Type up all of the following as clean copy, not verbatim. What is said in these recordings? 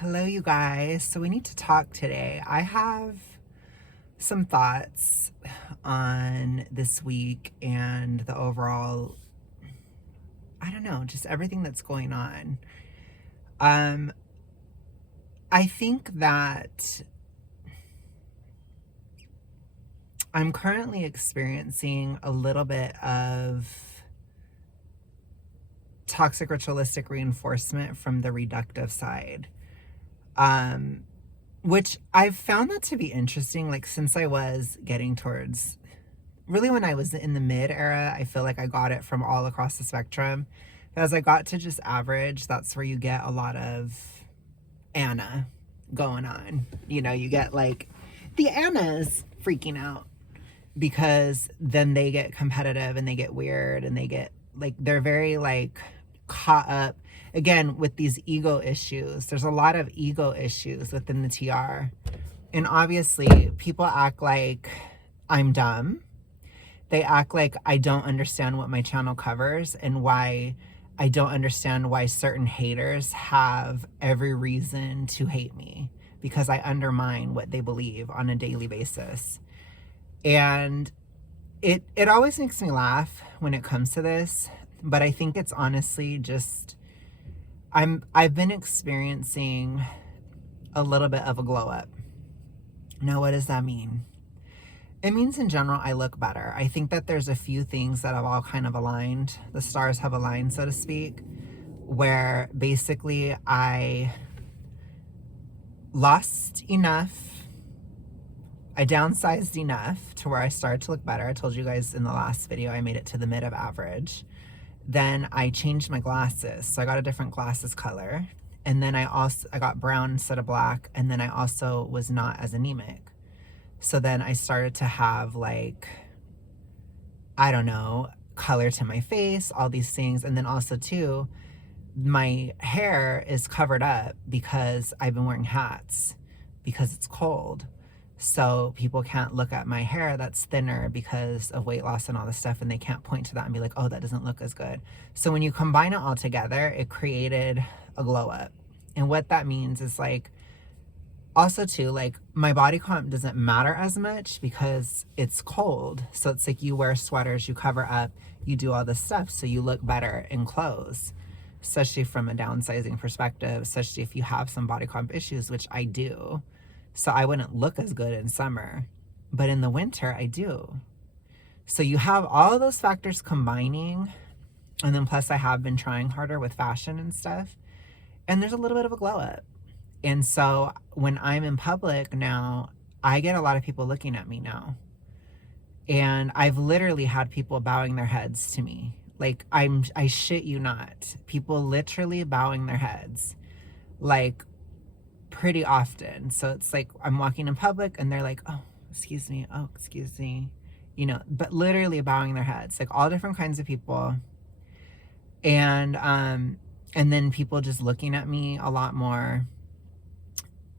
Hello, you guys. So, we need to talk today. I have some thoughts on this week and the overall, I don't know, just everything that's going on. Um, I think that I'm currently experiencing a little bit of toxic ritualistic reinforcement from the reductive side. Um, which I've found that to be interesting, like since I was getting towards really when I was in the mid era, I feel like I got it from all across the spectrum. As I got to just average, that's where you get a lot of Anna going on. You get like the Annas freaking out because then they get competitive and they get weird and they get like, they're very like caught up again with these ego issues. There's a lot of ego issues within the TR. And obviously, people act like I'm dumb. They act like I don't understand what my channel covers and why I don't understand why certain haters have every reason to hate me because I undermine what they believe on a daily basis. And it always makes me laugh when it comes to this, but I think it's honestly just I've been experiencing a little bit of a glow up. Now, what does that mean? It means in general, I look better. I think that there's a few things that have all kind of aligned. The stars have aligned, so to speak, where basically I lost enough. I downsized enough to where I started to look better. I told you guys in the last video, I made it to the mid of average. Then I changed my glasses. So I got a different glasses color. And then I got brown instead of black. And then I also was not as anemic. So then I started to have like, I don't know, color to my face, all these things. And then also too, my hair is covered up because I've been wearing hats because it's cold. So people can't look at my hair that's thinner because of weight loss and all this stuff. And they can't point to that and be like, oh, that doesn't look as good. So when you combine it all together, it created a glow up. And what that means is like, also too, like my body comp doesn't matter as much because it's cold. So it's like you wear sweaters, you cover up, you do all this stuff so you look better in clothes, especially from a downsizing perspective, especially if you have some body comp issues, which I do. So I wouldn't look as good in summer, but in the winter I do. So you have all those factors combining, and then plus I have been trying harder with fashion and stuff, and there's a little bit of a glow up. And so when I'm in public now, I get a lot of people looking at me now. And I've literally had people bowing their heads to me. Like I shit you not. People literally bowing their heads. Like pretty often. So it's like I'm walking in public and they're like, oh, excuse me. Oh, excuse me. But literally bowing their heads. Like all different kinds of people. And then people just looking at me a lot more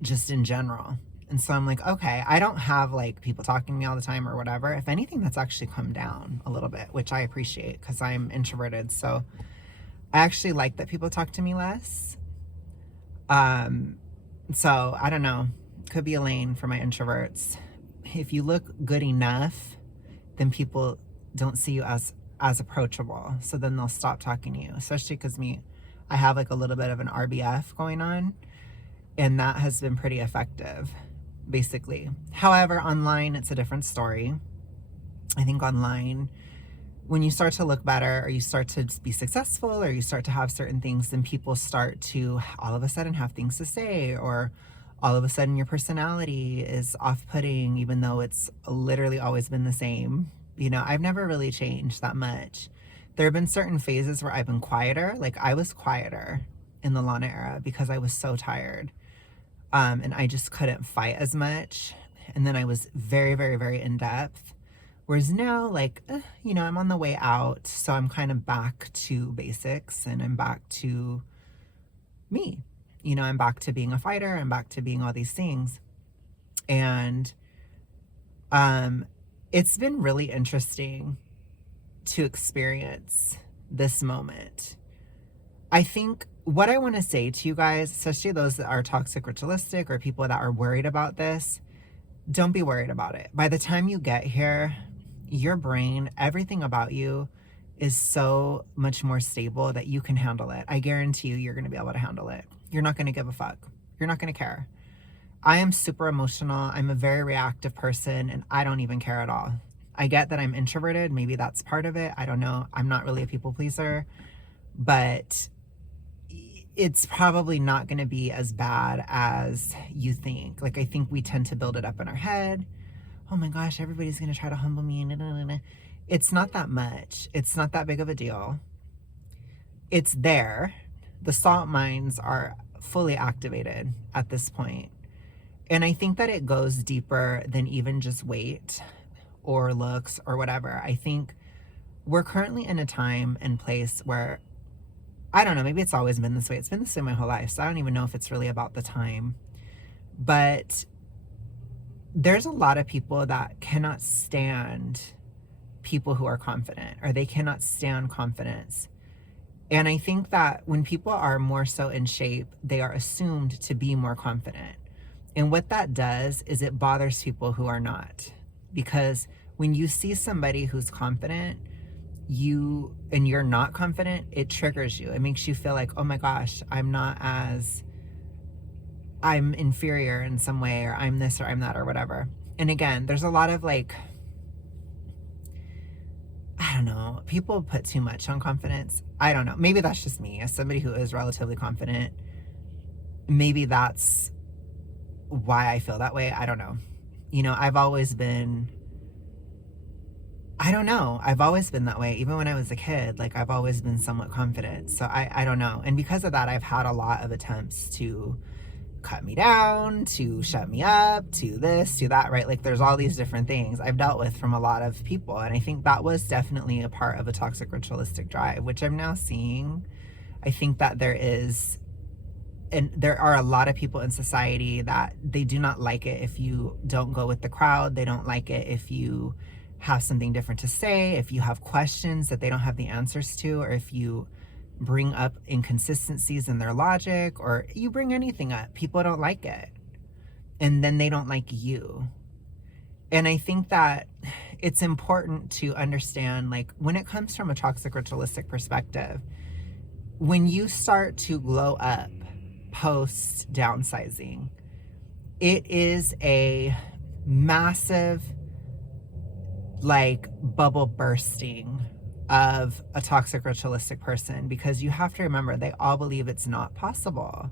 just in general. And so I'm like, okay, I don't have like people talking to me all the time or whatever. If anything, that's actually come down a little bit, which I appreciate because I'm introverted. So I actually like that people talk to me less. So I don't know, could be a lane for my introverts. If you look good enough, then people don't see you as approachable. So then they'll stop talking to you, especially because I have like a little bit of an RBF going on. And that has been pretty effective, basically. However, online, it's a different story. I think online, when you start to look better or you start to be successful or you start to have certain things, then people start to all of a sudden have things to say, or all of a sudden your personality is off-putting, even though it's literally always been the same. I've never really changed that much. There have been certain phases where I've been quieter. Like I was quieter in the Lana era because I was so tired. And I just couldn't fight as much. And then I was very, very, very in depth. Whereas now, like, I'm on the way out. So I'm kind of back to basics and I'm back to me. I'm back to being a fighter. I'm back to being all these things. And it's been really interesting to experience this moment. I think what I want to say to you guys, especially those that are toxic ritualistic or people that are worried about this, don't be worried about it. By the time you get here, your brain, everything about you is so much more stable that you can handle it. I guarantee you, you're going to be able to handle it. You're not going to give a fuck. You're not going to care. I am super emotional. I'm a very reactive person and I don't even care at all. I get that I'm introverted. Maybe that's part of it. I don't know. I'm not really a people pleaser, but it's probably not going to be as bad as you think. Like, I think we tend to build it up in our head. Oh my gosh, everybody's going to try to humble me. It's not that much. It's not that big of a deal. It's there. The salt mines are fully activated at this point. And I think that it goes deeper than even just weight or looks or whatever. I think we're currently in a time and place where, I don't know, maybe it's always been this way. It's been this way my whole life. So I don't even know if it's really about the time. But there's a lot of people that cannot stand people who are confident, or they cannot stand confidence. And I think that when people are more so in shape, they are assumed to be more confident. And what that does is it bothers people who are not. Because when you see somebody who's confident, and you're not confident, it triggers you. It makes you feel like, oh my gosh, I'm inferior in some way, or I'm this or I'm that or whatever. And again, there's a lot of like, I don't know, people put too much on confidence. I don't know. Maybe that's just me as somebody who is relatively confident. Maybe that's why I feel that way. I don't know. You know, I've always been that way. Even when I was a kid, like I've always been somewhat confident. So I don't know. And because of that, I've had a lot of attempts to cut me down, to shut me up, to this, to that, right? Like there's all these different things I've dealt with from a lot of people. And I think that was definitely a part of a toxic ritualistic drive, which I'm now seeing. I think that there are a lot of people in society that they do not like it if you don't go with the crowd. They don't like it if you have something different to say, if you have questions that they don't have the answers to, or if you bring up inconsistencies in their logic, or you bring anything up, people don't like it. And then they don't like you. And I think that it's important to understand, like, when it comes from a toxic ritualistic perspective, when you start to glow up post downsizing, it is a massive, like, bubble bursting of a toxic ritualistic person, because you have to remember they all believe it's not possible.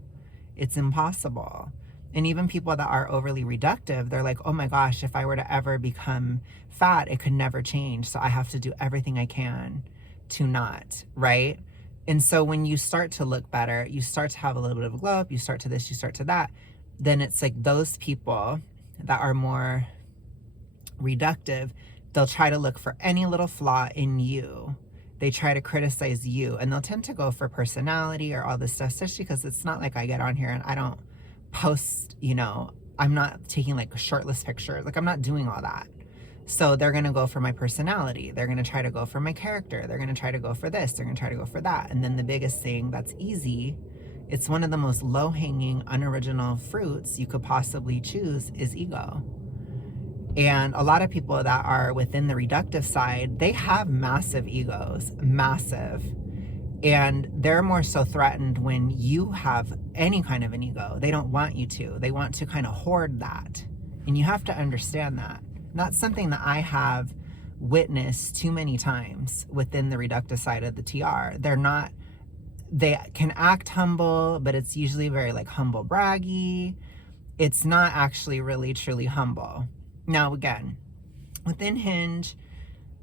It's impossible. And even people that are overly reductive, they're like, oh my gosh, if I were to ever become fat, it could never change. So I have to do everything I can to not, right? And so when you start to look better, you start to have a little bit of a glow up, you start to this, you start to that, then it's like those people that are more reductive, they'll try to look for any little flaw in you. They try to criticize you, and they'll tend to go for personality or all this stuff, especially because it's not like I get on here and I don't post, you know, I'm not taking like shirtless pictures. Like I'm not doing all that. So they're going to go for my personality. They're going to try to go for my character. They're going to try to go for this. They're going to try to go for that. And then the biggest thing that's easy, it's one of the most low-hanging, unoriginal fruits you could possibly choose, is ego. And a lot of people that are within the reductive side, they have massive egos, massive. And they're more so threatened when you have any kind of an ego. They don't want you to. They want to kind of hoard that. And you have to understand that. That's something that I have witnessed too many times within the reductive side of the TR. They can act humble, but it's usually very like humble braggy. It's not actually really truly humble. Now, again, within Hinge,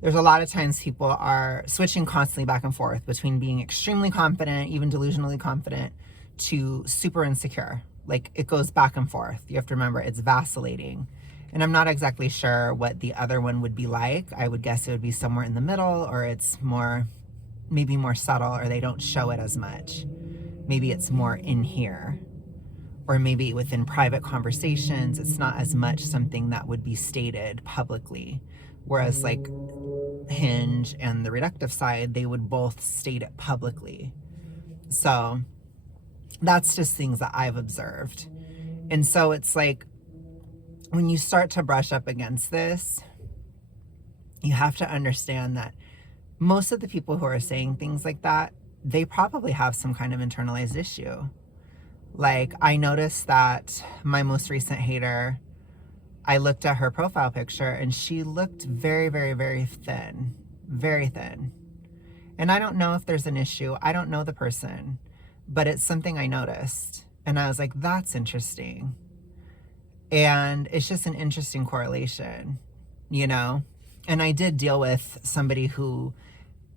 there's a lot of times people are switching constantly back and forth between being extremely confident, even delusionally confident, to super insecure. Like it goes back and forth. You have to remember it's vacillating. And I'm not exactly sure what the other one would be like. I would guess it would be somewhere in the middle, or it's maybe more subtle, or they don't show it as much. Maybe it's more in here. Or maybe within private conversations, it's not as much something that would be stated publicly. Whereas like Hinge and the reductive side, they would both state it publicly. So That's just things that I've observed. And so it's like, when you start to brush up against this, you have to understand that most of the people who are saying things like that, they probably have some kind of internalized issue. Like, I noticed that my most recent hater, I looked at her profile picture and she looked very, very, very thin. Very thin. And I don't know if there's an issue. I don't know the person, but it's something I noticed. And I was like, that's interesting. And it's just an interesting correlation, you know? And I did deal with somebody who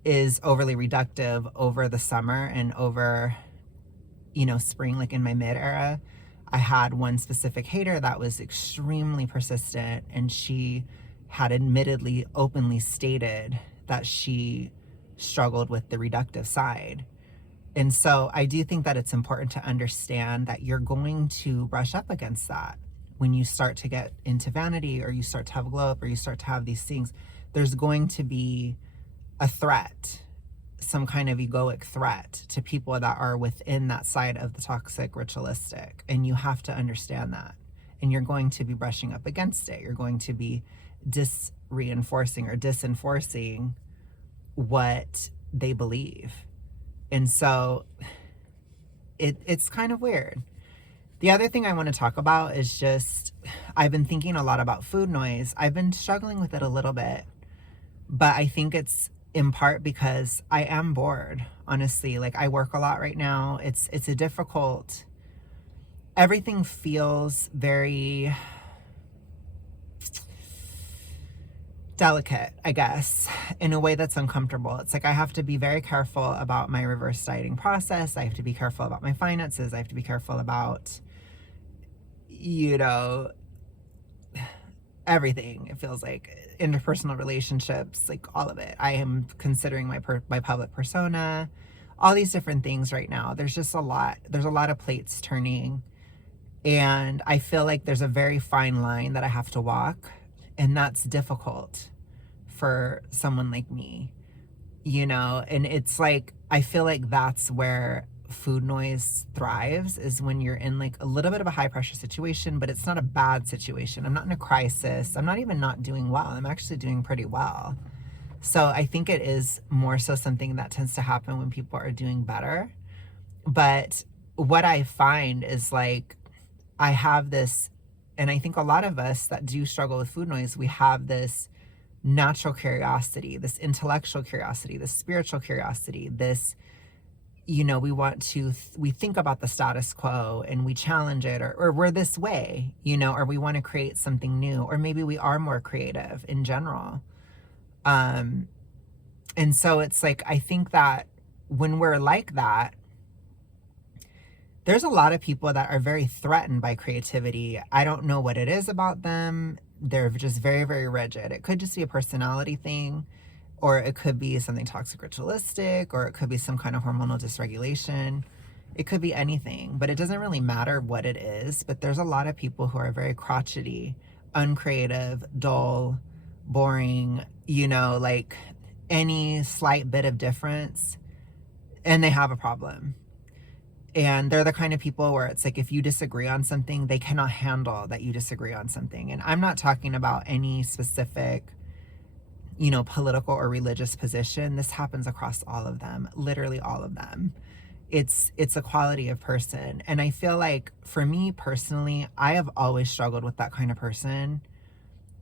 is overly reductive over the summer and over, you know, spring, like in my mid era. I had one specific hater that was extremely persistent, and she had admittedly openly stated that she struggled with the reductive side. And so I do think that it's important to understand that you're going to brush up against that. When you start to get into vanity, or you start to have a glow up, or you start to have these things, there's going to be a threat, some kind of egoic threat to people that are within that side of the toxic ritualistic. And you have to understand that. And you're going to be brushing up against it. You're going to be reinforcing or disenforcing what they believe. And so it's kind of weird. The other thing I want to talk about is just, I've been thinking a lot about food noise. I've been struggling with it a little bit, but I think it's in part because I am bored, honestly. Like, I work a lot right now. It's a difficult, everything feels very delicate, I guess, in a way that's uncomfortable. It's like I have to be very careful about my reverse dieting process. I have to be careful about my finances. I have to be careful about, you know, everything. It feels like interpersonal relationships, like all of it. I am considering my public persona, all these different things right now. There's just a lot. There's a lot of plates turning, and I feel like there's a very fine line that I have to walk, and that's difficult for someone like me, you know. And it's like, I feel like that's where food noise thrives, is when you're in like a little bit of a high pressure situation, but it's not a bad situation. I'm not in a crisis. I'm not even not doing well. I'm actually doing pretty well. So I think it is more so something that tends to happen when people are doing better. But what I find is, like, I have this, and I think a lot of us that do struggle with food noise, we have this natural curiosity, this intellectual curiosity, this spiritual curiosity, this, you know, we think about the status quo and we challenge it, or we're this way, you know, or we want to create something new, or maybe we are more creative in general. And so it's like, I think that when we're like that, there's a lot of people that are very threatened by creativity. I don't know what it is about them. They're just very, very rigid. It could just be a personality thing, or it could be something toxic ritualistic, or it could be some kind of hormonal dysregulation. It could be anything, but it doesn't really matter what it is. But there's a lot of people who are very crotchety, uncreative, dull, boring, you know, like any slight bit of difference, and they have a problem. And they're the kind of people where it's like, if you disagree on something, they cannot handle that you disagree on something. And I'm not talking about any specific, you know, political or religious position. This happens across all of them, literally all of them. It's a quality of person. And I feel like, for me personally, I have always struggled with that kind of person.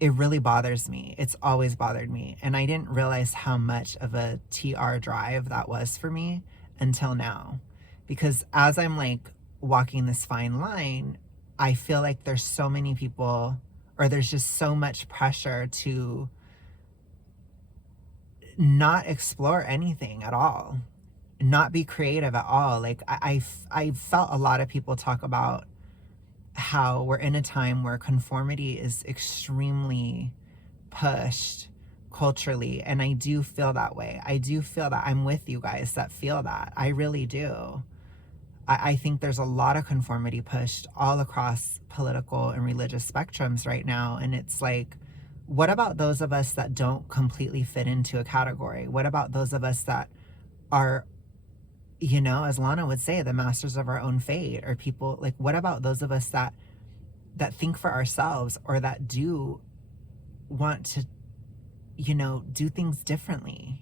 It really bothers me. It's always bothered me. And I didn't realize how much of a TR drive that was for me until now. Because as I'm like walking this fine line, I feel like there's so many people, or there's just so much pressure to not explore anything at all, not be creative at all. Like, I felt a lot of people talk about how we're in a time where conformity is extremely pushed culturally, and I do feel that way. I do feel that. I'm with you guys that feel that. I really do. I think there's a lot of conformity pushed all across political and religious spectrums right now. And it's like, what about those of us that don't completely fit into a category? What about those of us that are you know, as Lana would say, the masters of our own fate, or people like, what about those of us that think for ourselves, or that do want to, you know, do things differently?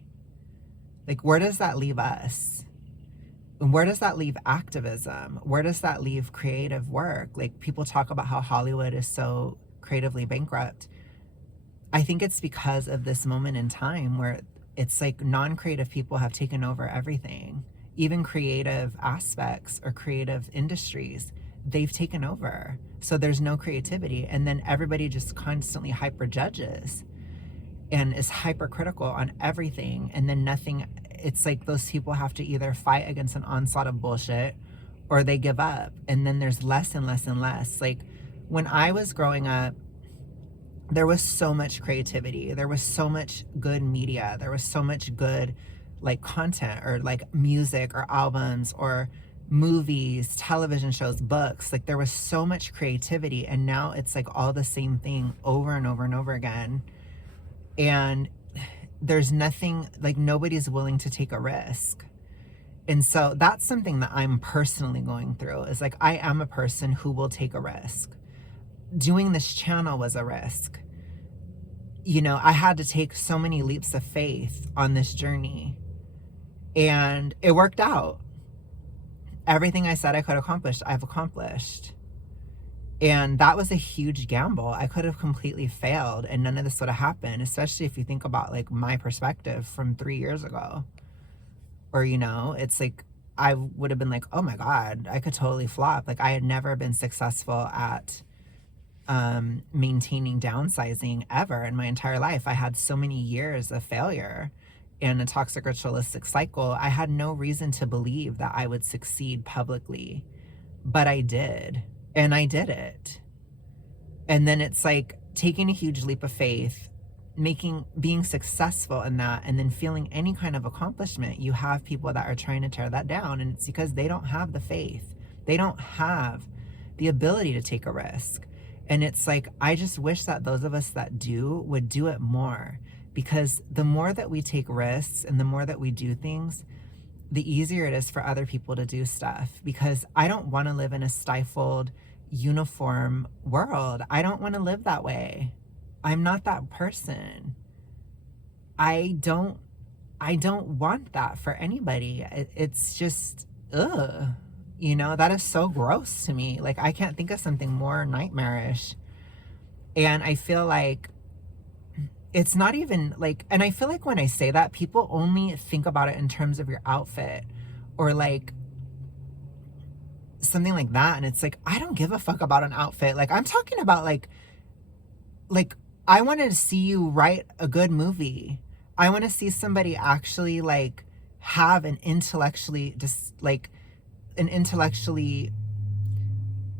Like, where does that leave us? And where does that leave activism? Where does that leave creative work? Like, people talk about how Hollywood is so creatively bankrupt. I think it's because of this moment in time where it's like non-creative people have taken over everything. Even creative aspects or creative industries, they've taken over. So there's no creativity. And then everybody just constantly hyper judges and is hypercritical on everything. And then nothing, it's like those people have to either fight against an onslaught of bullshit or they give up. And then there's less and less and less. Like, when I was growing up, there was so much creativity. There was so much good media. There was so much good like content, or like music or albums or movies, television shows, books. Like, there was so much creativity, and now it's like all the same thing over and over and over again. And there's nothing, like, nobody's willing to take a risk. And so that's something that I'm personally going through, is like, I am a person who will take a risk. Doing this channel was a risk. You know, I had to take so many leaps of faith on this journey, and it worked out. Everything I said I could accomplish, I've accomplished. And that was a huge gamble. I could have completely failed and none of this would have happened, especially if you think about like my perspective from 3 years ago. Or, you know, it's like, I would have been like, oh my God, I could totally flop. Like, I had never been successful at maintaining downsizing ever in my entire life. I had so many years of failure in a toxic ritualistic cycle. I had no reason to believe that I would succeed publicly, but I did, and I did it. And then it's like taking a huge leap of faith, being successful in that, and then feeling any kind of accomplishment. You have people that are trying to tear that down, and it's because they don't have the faith. They don't have the ability to take a risk. And it's like, I just wish that those of us that do would do it more, because the more that we take risks and the more that we do things, the easier it is for other people to do stuff. Because I don't want to live in a stifled, uniform world. I don't want to live that way. I'm not that person. I don't want that for anybody. It's just, ugh. You know, that is so gross to me. Like, I can't think of something more nightmarish. And I feel like it's not even like, and I feel like when I say that, people only think about it in terms of your outfit or like something like that. And it's like, I don't give a fuck about an outfit. Like, I'm talking about like I want to see you write a good movie. I want to see somebody actually like have an intellectually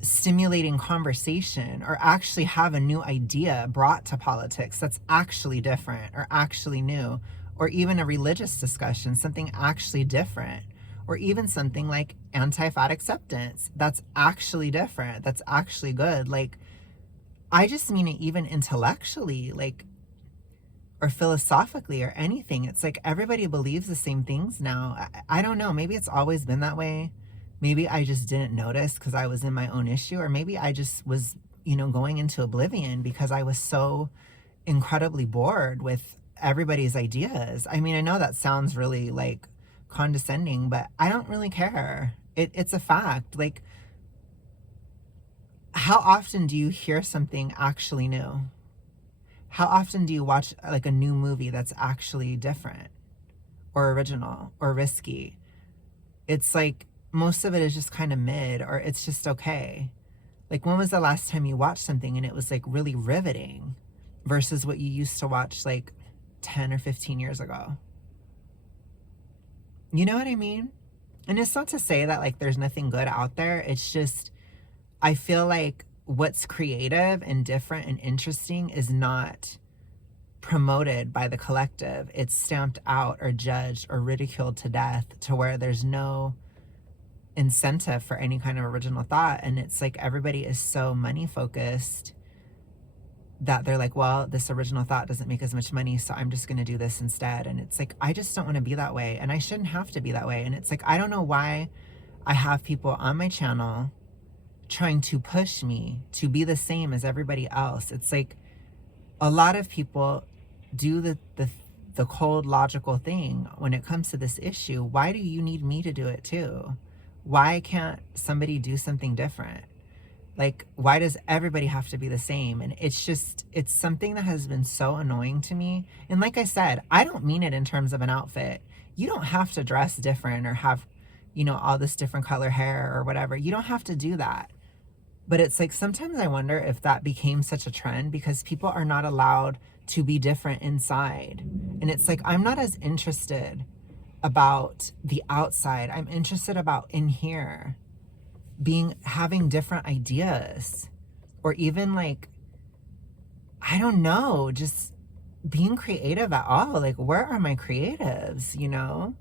stimulating conversation, or actually have a new idea brought to politics that's actually different or actually new, or even a religious discussion, something actually different, or even something like anti-fat acceptance that's actually different, that's actually good. Like, I just mean it even intellectually, like, or philosophically or anything. It's like everybody believes the same things now. I don't know. Maybe it's always been that way. Maybe I just didn't notice because I was in my own issue, or maybe I just was, you know, going into oblivion because I was so incredibly bored with everybody's ideas. I mean, I know that sounds really like condescending, but I don't really care. It's a fact. Like, how often do you hear something actually new? How often do you watch like a new movie that's actually different or original or risky? It's like most of it is just kind of mid, or it's just okay. Like, when was the last time you watched something and it was like really riveting versus what you used to watch like 10 or 15 years ago? You know what I mean? And it's not to say that like there's nothing good out there. It's just, I feel like what's creative and different and interesting is not promoted by the collective. It's stamped out or judged or ridiculed to death, to where there's no incentive for any kind of original thought. And it's like everybody is so money focused that they're like, well, this original thought doesn't make as much money, so I'm just going to do this instead. And it's like, I just don't want to be that way, and I shouldn't have to be that way. And it's like, I don't know why I have people on my channel trying to push me to be the same as everybody else. It's like, a lot of people do the cold logical thing when it comes to this issue. Why do you need me to do it too? Why can't somebody do something different? Like, why does everybody have to be the same? And it's just, it's something that has been so annoying to me. And like I said, I don't mean it in terms of an outfit. You don't have to dress different or have, you know, all this different color hair or whatever. You don't have to do that. But it's like, sometimes I wonder if that became such a trend because people are not allowed to be different inside. And it's like, I'm not as interested about the outside. I'm interested about in here, having different ideas, or even like, I don't know, just being creative at all. Like, where are my creatives, you know?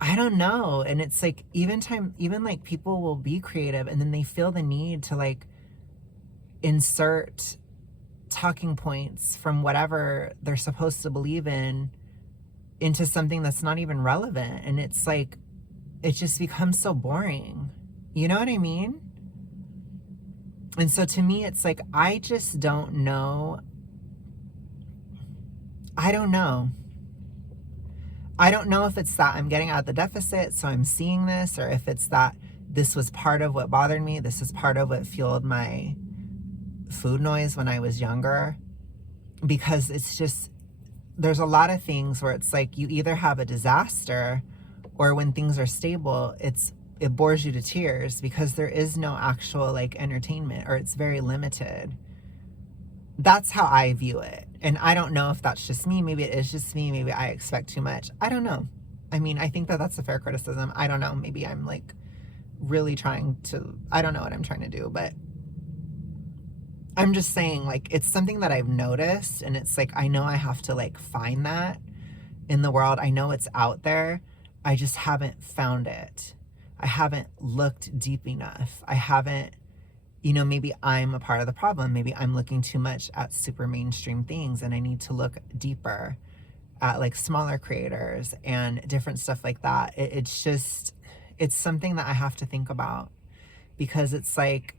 I don't know. And it's like, even like people will be creative and then they feel the need to like insert talking points from whatever they're supposed to believe in into something that's not even relevant. And it's like, it just becomes so boring. You know what I mean? And so to me, it's like, I just don't know. I don't know. I don't know if it's that I'm getting out of the deficit, so I'm seeing this, or if it's that this was part of what bothered me. This is part of what fueled my food noise when I was younger. Because it's just, there's a lot of things where it's like, you either have a disaster, or when things are stable, it bores you to tears because there is no actual like entertainment, or it's very limited. That's how I view it. And I don't know if that's just me. Maybe it is just me. Maybe I expect too much. I don't know. I mean, I think that that's a fair criticism. I don't know. Maybe I'm like really trying to, I don't know what I'm trying to do, but I'm just saying, like, it's something that I've noticed, and it's like, I know I have to like find that in the world. I know it's out there. I just haven't found it. I haven't looked deep enough. I haven't, you know, maybe I'm a part of the problem. Maybe I'm looking too much at super mainstream things, and I need to look deeper at like smaller creators and different stuff like that. It's just, it's something that I have to think about, because it's like,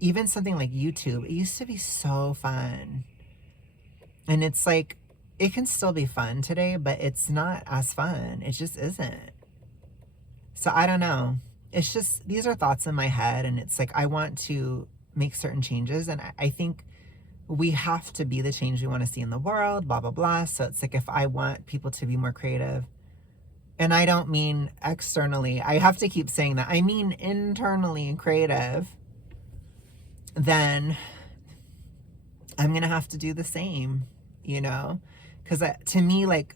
even something like YouTube, it used to be so fun. And it's like, it can still be fun today, but it's not as fun. It just isn't. So I don't know. It's just, these are thoughts in my head, and it's like, I want to make certain changes, and I think we have to be the change we want to see in the world, blah, blah, blah. So it's like, if I want people to be more creative, and I don't mean externally, I have to keep saying that, I mean internally creative, then I'm going to have to do the same, you know? Because to me, like,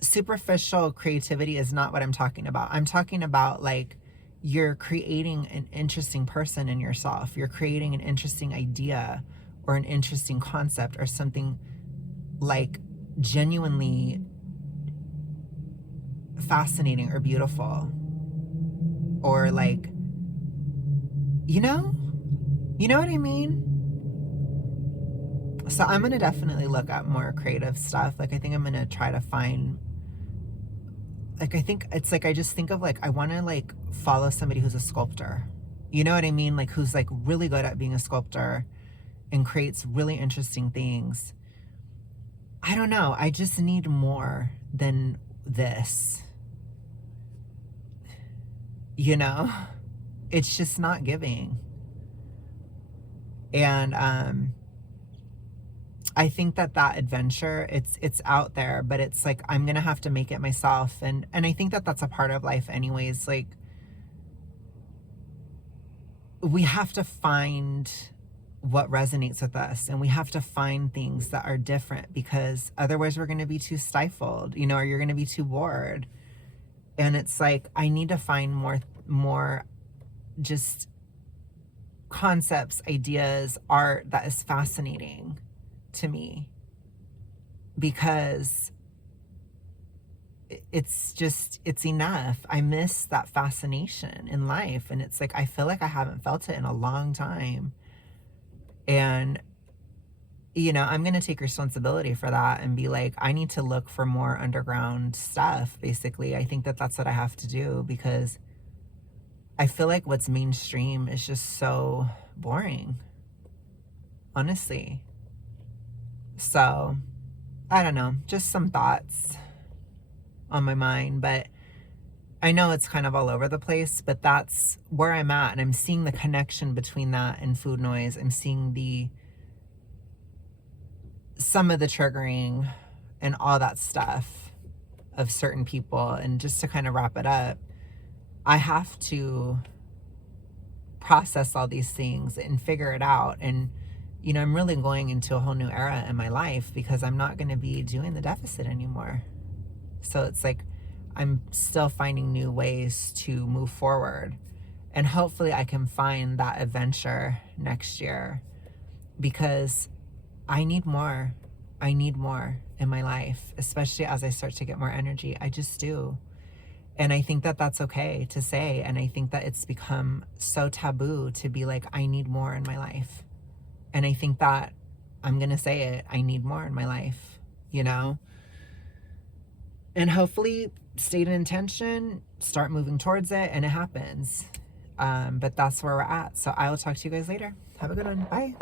superficial creativity is not what I'm talking about. I'm talking about like, you're creating an interesting person in yourself. You're creating an interesting idea or an interesting concept or something like genuinely fascinating or beautiful, or like, you know what I mean? So I'm going to definitely look at more creative stuff. Like, I think I'm going to try to find, like, I think it's like, I just think of like, I want to like follow somebody who's a sculptor. You know what I mean? Like, who's like really good at being a sculptor and creates really interesting things. I don't know. I just need more than this. You know? It's just not giving. And I think that adventure, it's out there, but it's like, I'm gonna have to make it myself. And I think that that's a part of life anyways. Like, we have to find what resonates with us, and we have to find things that are different, because otherwise we're going to be too stifled, you know, or you're going to be too bored. And it's like, I need to find more just concepts, ideas, art that is fascinating to me, because it's enough. I miss that fascination in life, and it's like, I feel like I haven't felt it in a long time. And, you know, I'm going to take responsibility for that and be like, I need to look for more underground stuff, basically. I think that that's what I have to do, because I feel like what's mainstream is just so boring, honestly. So, I don't know, just some thoughts on my mind, but I know it's kind of all over the place, but that's where I'm at, and I'm seeing the connection between that and food noise. I'm seeing some of the triggering and all that stuff of certain people. And just to kind of wrap it up, I have to process all these things and figure it out. And, you know, I'm really going into a whole new era in my life, because I'm not going to be doing the deficit anymore. So it's like I'm still finding new ways to move forward. And hopefully I can find that adventure next year, because I need more. I need more in my life, especially as I start to get more energy. I just do. And I think that that's okay to say. And I think that it's become so taboo to be like, I need more in my life. And I think that I'm going to say it. I need more in my life, you know? And hopefully, state an intention, start moving towards it, and it happens. But that's where we're at. So I will talk to you guys later. Have a good one. Bye.